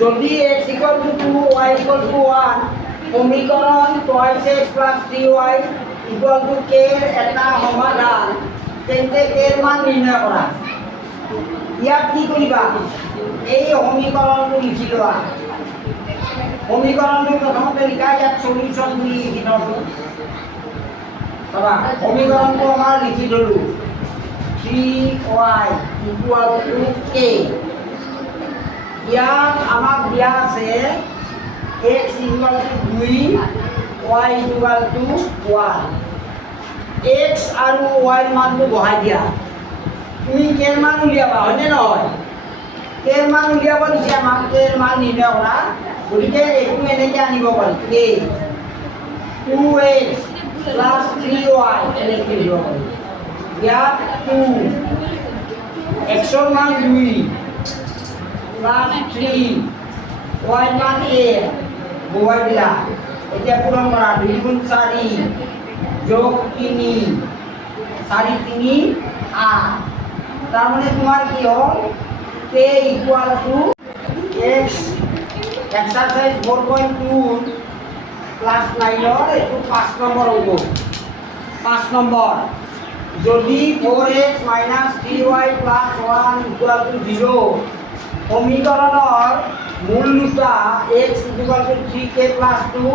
যদি x equal to 2 y equal to 1 সমীকরণ 2x plus 3y equal to k এর এটা সমাধান তেন্তে k এর মান নির্ণয় কৰা ইয়াত কি কৰিবা এই সমীকৰণটো লিখি লোৱা সমীকৰণটো প্ৰথমতে লিখা ইয়াত সলিউশন বুলি লিখি থৈছো সমীকৰণটো আমাৰ লিখি দিলো 3y equal to k ইয়াত আমাক দিয়া আছে x equal to 2 y equal to 1 x আৰু y ৰ মানটো বহাই দিয়া তুমি k ৰ মান উলিয়াবা হয়নে নহয় k ৰ মান উলিয়াব দিছে আমাক k ৰ মান নিৰ্ণয় কৰা গতিকে এইটো এনেকৈ আনিব পাৰি k 2x plus 3y এনেকৈ দিব পাৰি ইয়াত 2 x ৰ মান 2 plus 3 y মান a বহাই দিলা এতিয়া পূৰণ কৰা 2 গুণ 4 যোগ 3 4 3 8 তার মানে তোমার কি হল k equal to x exercise 4.2 plus 9 এর একটু 5 নম্বর হইব 5 নম্বর যদি 4x minus 3y plus 1 equal to 0 সমীকৰণৰ মূল দুটা x equal to 3k plus 2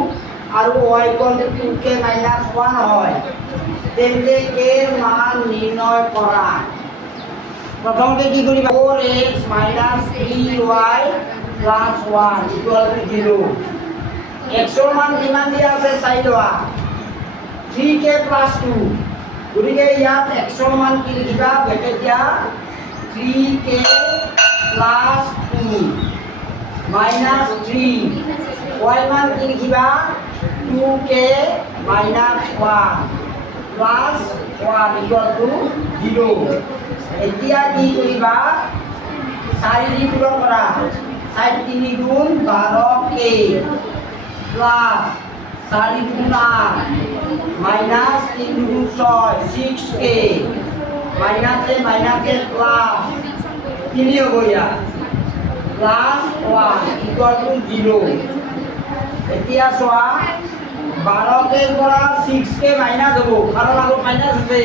আৰু y equal to 2k minus 1 হয় তেন্তে k এৰ মান নিৰ্ণয় কৰা প্রথমতে কি করিবা 4x minus 3y plus 1 equal to 0 x এর মান কিমান দিয়া আছে চাই লোৱা 3k plus 2 গতিকে ইয়াত x এৰ মান কি লিখিবা ব্ৰেকেট দিয়া 3k plus 2 minus 3 y মান কি লিখিবা 2k minus 1 plus 1 equal to 0 এতিয়া কি কৰিবা 4 দি পূৰণ কৰা 4 3 গুণ 12k প্লাস 4 গুণ 8 মাইনাস 3 গুণ 6 6k মাইনাস এ প্লাস 3 হ'ব ইয়াত প্লাস 1 ইকুয়াল টু 0 এতিয়া চোৱা 12k পৰা 6k মাইনাস হ'ব কাৰণ আগত মাইনাস আছে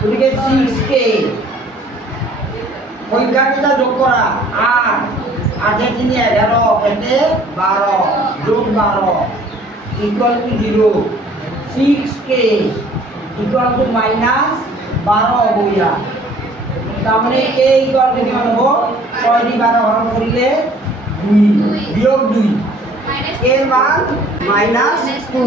গতিকে 6k সংখ্যাকেইটা যোগ কৰা 8 8 3 11 এতে 12 যোগ 12 equal to 0 6k equal to minus 12 হ'ব ইয়াত তারমানে k ইকুয়াল টু কিমান হ'ব 6 দি 12 হৰণ কৰিলে 2 বিয়োগ 2 k এৰ মান -2